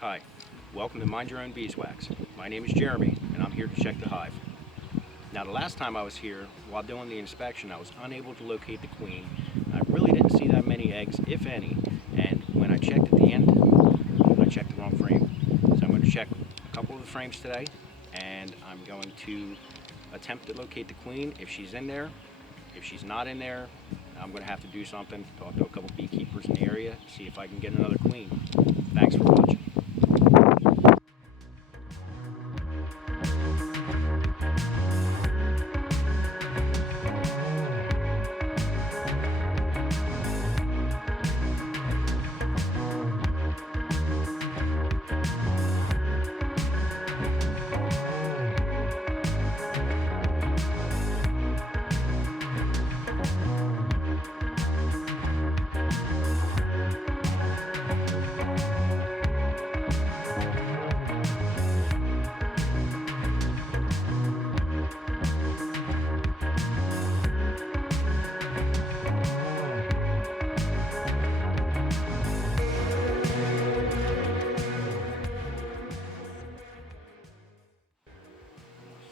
Hi, welcome to Mind Your Own Beeswax. My name is Jeremy and I'm here to check the hive. Now the last time I was here, while doing the inspection, I was unable to locate the queen. I really didn't see that many eggs, if any, and when I checked at the end, I checked the wrong frame. So I'm going to check a couple of the frames today, and I'm going to attempt to locate the queen if she's in there. If she's not in there, I'm going to have to do something, talk to a couple beekeepers in the area, see if I can get another queen. Thanks for watching.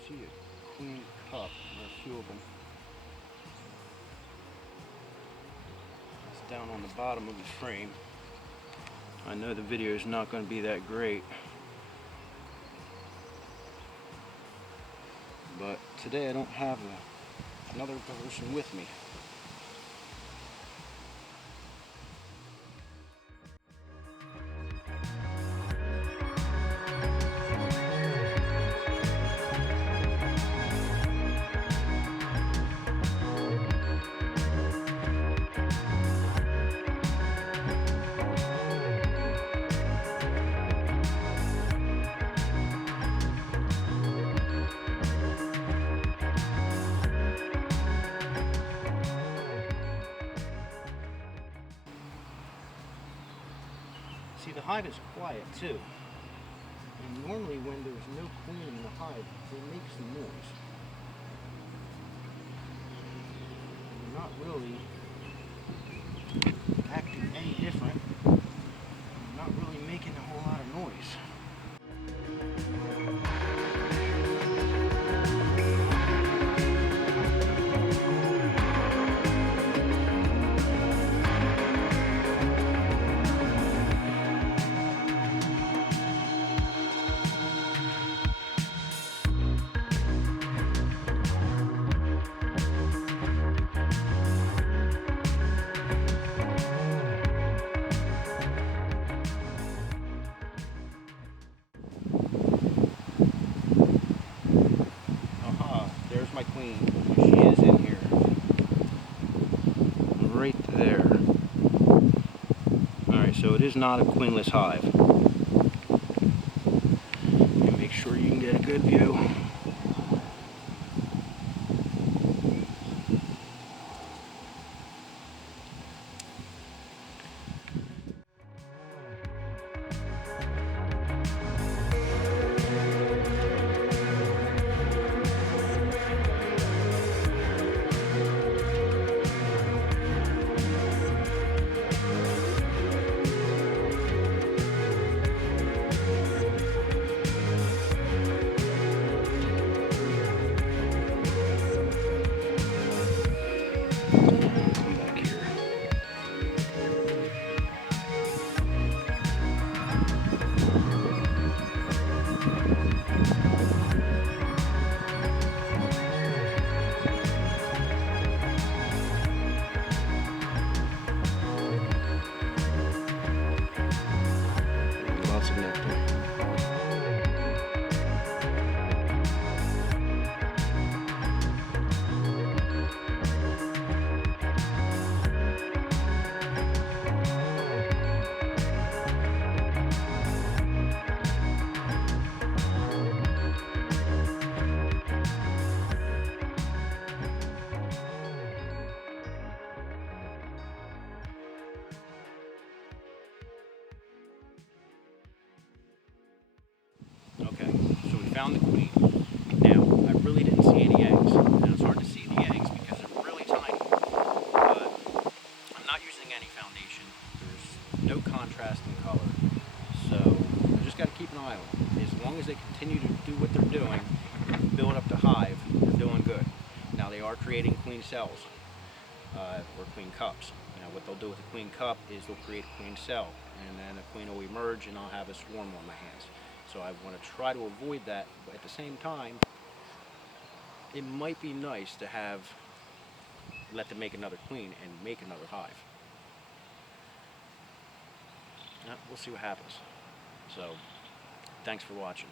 See a queen cup, there are a few of them. It's down on the bottom of the frame. I know the video is not going to be that great, but today I don't have another person with me. See, the hive is quiet too, and normally when there's no queen in the hive, they make some noise. They're not really acting any different. They're not really making a whole lot of noise. There's my queen. She is in here. Right there. Alright, so it is not a queenless hive. And make sure you can get a good view. Lots of nectar. Okay, so we found the queen. Now, I really didn't see any eggs. Now, it's hard to see the eggs because they're really tiny. But I'm not using any foundation. There's no contrast in color. So, there's long as they continue to do what they're doing, build up the hive, they're doing good. Now they are creating queen cells, or queen cups. Now what they'll do with a queen cup is they'll create a queen cell, and then a queen will emerge and I'll have a swarm on my hands. So I want to try to avoid that, but at the same time, it might be nice to let them make another queen and make another hive. We'll see what happens. So, thanks for watching.